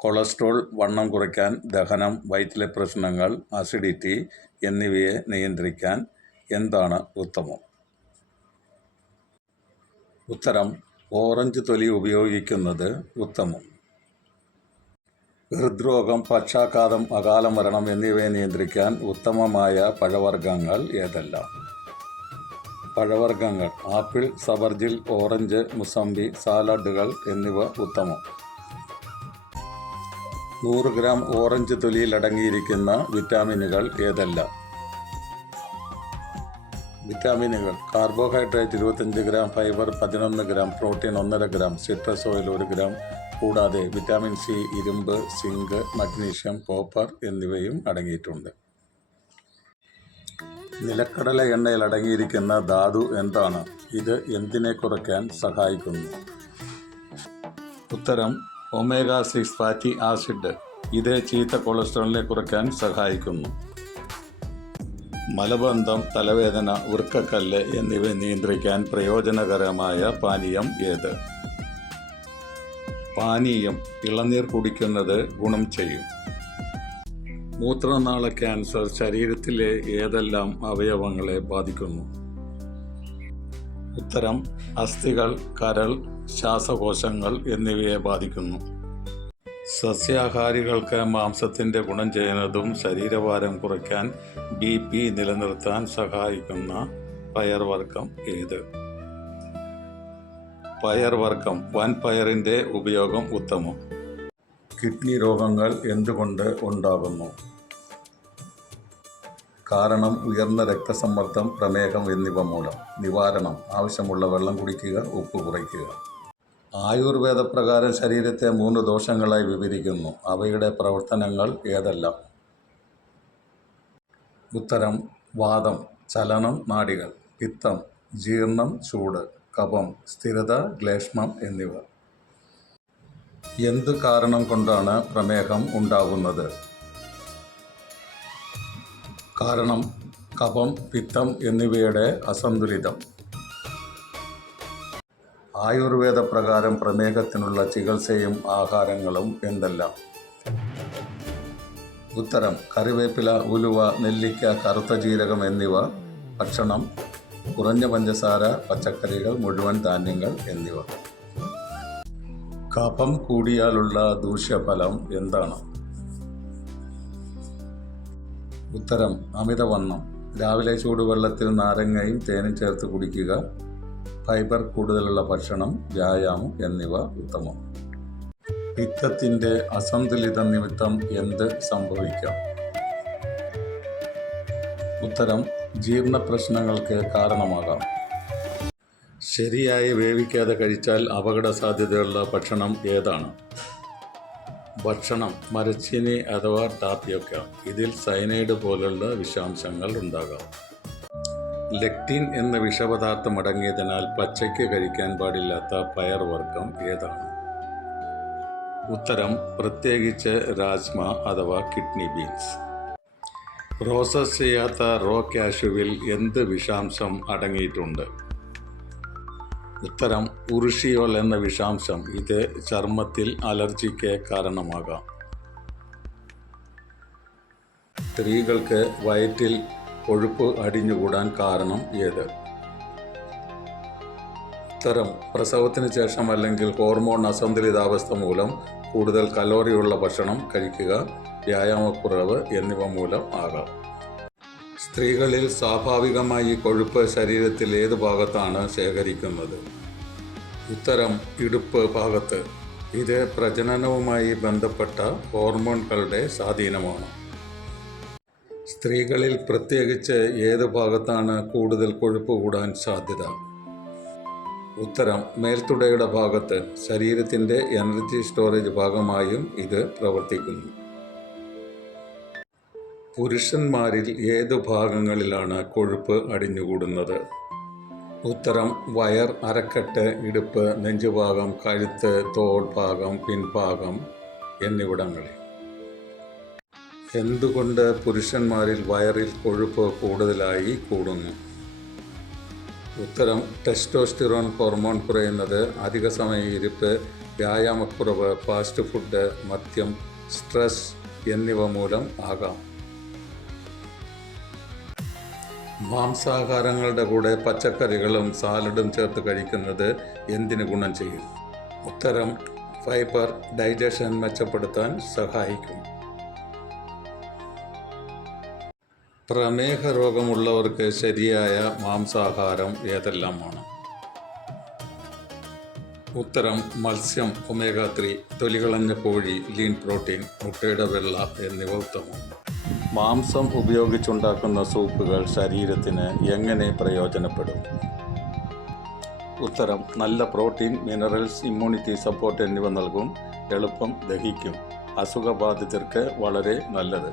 Cholesterol, വണ്ണം കുറയ്ക്കാൻ, ദഹനം, വയറ്റിലെ പ്രശ്നങ്ങൾ, അസിഡിറ്റി എന്നിവയെ നിയന്ത്രിക്കാൻ എന്താണ് ഉത്തമം? ഉത്തരം: ഓറഞ്ച് തൊലി ഉപയോഗിക്കുന്നത് ഉത്തമം. ഹൃദ്രോഗം, പക്ഷാഘാതം, അകാല മരണം എന്നിവയെ നിയന്ത്രിക്കാൻ ഉത്തമമായ പഴവർഗ്ഗങ്ങൾ ഏതെല്ലാം? പഴവർഗ്ഗങ്ങൾ: ആപ്പിൾ, സബർജിൽ, ഓറഞ്ച്, മുസംബി, സാലഡുകൾ എന്നിവ ഉത്തമം. 100 ഗ്രാം ഓറഞ്ച് തൊലിയിൽ അടങ്ങിയിരിക്കുന്ന വിറ്റാമിനുകൾ ഏതെല്ലാം? വിറ്റാമിനുകൾ: carbohydrate 25 gram, fibre 11 gram, protein 1.5 gram, citrus oil 1 gram, കൂടാതെ വിറ്റാമിൻ സി, ഇരുമ്പ്, സിങ്ക്, മഗ്നീഷ്യം, കോപ്പർ എന്നിവയും അടങ്ങിയിട്ടുണ്ട്. നിലക്കടല എണ്ണയിൽ അടങ്ങിയിരിക്കുന്ന ധാതു എന്താണ്? ഇത് എന്തിനെ കുറയ്ക്കാൻ സഹായിക്കുന്നു? ഉത്തരം: ഒമേഗ-6 ഫാറ്റി ആസിഡ്. ഇത് ചീത്ത കൊളസ്ട്രോളിനെ കുറയ്ക്കാൻ സഹായിക്കുന്നു. മലബന്ധം, തലവേദന, വൃക്കക്കല്ല് എന്നിവ നിയന്ത്രിക്കാൻ പ്രയോജനകരമായ പാനീയം ഏത്? പാനീയം: ഇളനീർ കുടിക്കുന്നത് ഗുണം ചെയ്യും. മൂത്രനാള ക്യാൻസർ ശരീരത്തിലെ ഏതെല്ലാം അവയവങ്ങളെ ബാധിക്കുന്നു? ഉത്തരം: അസ്ഥികൾ, കരൾ, ശ്വാസകോശങ്ങൾ എന്നിവയെ ബാധിക്കുന്നു. സസ്യാഹാരികൾക്ക് മാംസത്തിൻ്റെ ഗുണം ചെയ്യുന്നതും ശരീരഭാരം കുറയ്ക്കാൻ, BP നിലനിർത്താൻ സഹായിക്കുന്ന പയർവർഗ്ഗം ഏത്? പയർവർഗ്ഗം. വൻപയറിൻ്റെ ഉപയോഗം ഉത്തമം. കിഡ്നി രോഗങ്ങൾ എന്തുകൊണ്ട് ഉണ്ടാകുന്നു? കാരണം ഉയർന്ന രക്തസമ്മർദ്ദം, പ്രമേഹം എന്നിവ മൂലം. നിവാരണം: ആവശ്യമുള്ള വെള്ളം കുടിക്കുക, ഉപ്പ് കുറയ്ക്കുക. ആയുർവേദ പ്രകാരം ശരീരത്തെ 3 ദോഷങ്ങളായി വിഭജിക്കുന്നു. അവയുടെ പ്രവർത്തനങ്ങൾ ഏതെല്ലാം? ഉത്തരം: വാതം, ചലനം, നാഡികൾ; പിത്തം, ജീർണം, ചൂട്; കഫം, സ്ഥിരത, ശ്ലേഷ്മം എന്നിവ. എന്ത് കാരണം കൊണ്ടാണ് പ്രമേഹം ഉണ്ടാകുന്നത്? കാരണം കഫം, പിത്തം എന്നിവയുടെ അസന്തുലിതം. ആയുർവേദ പ്രകാരം പ്രമേഹത്തിനുള്ള ചികിത്സയും ആഹാരങ്ങളും എന്തെല്ലാം? ഉത്തരം: കറിവേപ്പില, ഉലുവ, നെല്ലിക്ക, കറുത്ത ജീരകം എന്നിവ ഭക്ഷണം; കുറഞ്ഞ പഞ്ചസാര, പച്ചക്കറികൾ, മുഴുവൻ ധാന്യങ്ങൾ എന്നിവ. കഫം കൂടിയാലുള്ള ദൂഷ്യഫലം എന്താണ്? ഉത്തരം: അമിതവണ്ണം. രാവിലെ ചൂടുവെള്ളത്തിൽ നാരങ്ങയും തേനും ചേർത്ത് കുടിക്കുക. ഫൈബർ കൂടുതലുള്ള ഭക്ഷണം, വ്യായാമം എന്നിവ ഉത്തമം. പിത്തത്തിൻ്റെ അസന്തുലിതം നിമിത്തം എന്ത് സംഭവിക്കാം? ഉത്തരം: ജീർണ പ്രശ്നങ്ങൾക്ക് കാരണമാകാം. ശരിയായി വേവിക്കാതെ കഴിച്ചാൽ അപകട സാധ്യതയുള്ള ഭക്ഷണം ഏതാണ്? ഭക്ഷണം: മരച്ചീനി അഥവാ ടാപ്പിയോക്ക. ഇതിൽ സയനൈഡ് പോലുള്ള വിഷാംശങ്ങൾ ഉണ്ടാകാം. ലെക്റ്റിൻ എന്ന വിഷപദാർത്ഥം അടങ്ങിയതിനാൽ പച്ചയ്ക്ക് കഴിക്കാൻ പാടില്ലാത്ത പയർവർഗ്ഗം ഏതാണ്? ഉത്തരം: പ്രത്യേകിച്ച് രാജ്മ അഥവാ കിഡ്നി ബീൻസ്. പ്രോസസ് ചെയ്യാത്ത റോ കാഷ്യൂവിൽ എന്ത് വിഷാംശം അടങ്ങിയിട്ടുണ്ട്? ഉത്തരം: ഉറുഷിയോൾ എന്ന വിഷാംശം. ഇത് ചർമ്മത്തിൽ അലർജിക്ക് കാരണമാകാം. സ്ത്രീകൾക്ക് വയറ്റിൽ കൊഴുപ്പ് അടിഞ്ഞുകൂടാൻ കാരണം ഏത്? ഉത്തരം: പ്രസവത്തിന് ശേഷം അല്ലെങ്കിൽ ഹോർമോൺ അസന്തുലിതാവസ്ഥ മൂലം കൂടുതൽ കലോറിയുള്ള ഭക്ഷണം കഴിക്കുക, വ്യായാമക്കുറവ് എന്നിവ മൂലം ആകാം. സ്ത്രീകളിൽ സ്വാഭാവികമായി കൊഴുപ്പ് ശരീരത്തിൽ ഏത് ഭാഗത്താണ് ശേഖരിക്കുന്നത്? ഉത്തരം: ഇടുപ്പ് ഭാഗത്ത്. ഇത് പ്രജനനവുമായി ബന്ധപ്പെട്ട ഹോർമോണുകളുടെ സ്വാധീനമാണ്. സ്ത്രീകളിൽ പ്രത്യേകിച്ച് ഏത് ഭാഗത്താണ് കൂടുതൽ കൊഴുപ്പ് കൂടാൻ സാധ്യത? ഉത്തരം: മേൽത്തുടയുടെ ഭാഗത്ത്. ശരീരത്തിൻ്റെ എനർജി സ്റ്റോറേജ് ഭാഗമായും ഇത് പ്രവർത്തിക്കുന്നു. പുരുഷന്മാരിൽ ഏതു ഭാഗങ്ങളിലാണ് കൊഴുപ്പ് അടിഞ്ഞുകൂടുന്നത്? ഉത്തരം: വയർ, അരക്കെട്ട്, ഇടുപ്പ്, നെഞ്ചുഭാഗം, കഴുത്ത്, തോൾ ഭാഗം, പിൻഭാഗം എന്നിവിടങ്ങളിൽ. എന്തുകൊണ്ട് പുരുഷന്മാരിൽ വയറിൽ കൊഴുപ്പ് കൂടുതലായി കൂടുന്നു? ഉത്തരം ടെസ്റ്റോസ്റ്റിറോൺ ഹോർമോൺ കുറയുന്നത് അധിക സമയം ഇരിപ്പ്, വ്യായാമക്കുറവ്, ഫാസ്റ്റ് ഫുഡ്, മദ്യം, സ്ട്രെസ് എന്നിവ മൂലം ആകാം. മാംസാഹാരങ്ങളുടെ കൂടെ പച്ചക്കറികളും സാലഡും ചേർത്ത് കഴിക്കുന്നത് എന്തിന് ഗുണം ചെയ്യും? ഉത്തരം ഫൈബർ ഡൈജഷൻ മെച്ചപ്പെടുത്താൻ സഹായിക്കും. പ്രമേഹ രോഗമുള്ളവർക്ക് ശരിയായ മാംസാഹാരം ഏതെല്ലാമാണ്? ഉത്തരം മത്സ്യം, ഒമേഗ 3, തൊലികളഞ്ഞ കോഴി, ലീൻ പ്രോട്ടീൻ, മുട്ടയുടെ വെള്ള എന്നിവ ഉത്തമം. മാംസം ഉപയോഗിച്ചുണ്ടാക്കുന്ന സൂപ്പുകൾ ശരീരത്തിന് എങ്ങനെ പ്രയോജനപ്പെടും? ഉത്തരം നല്ല പ്രോട്ടീൻ, മിനറൽസ്, ഇമ്മ്യൂണിറ്റി സപ്പോർട്ട് എന്നിവ നൽകും. എളുപ്പം ദഹിക്കും. അസുഖബാധിതർക്ക് വളരെ നല്ലത്.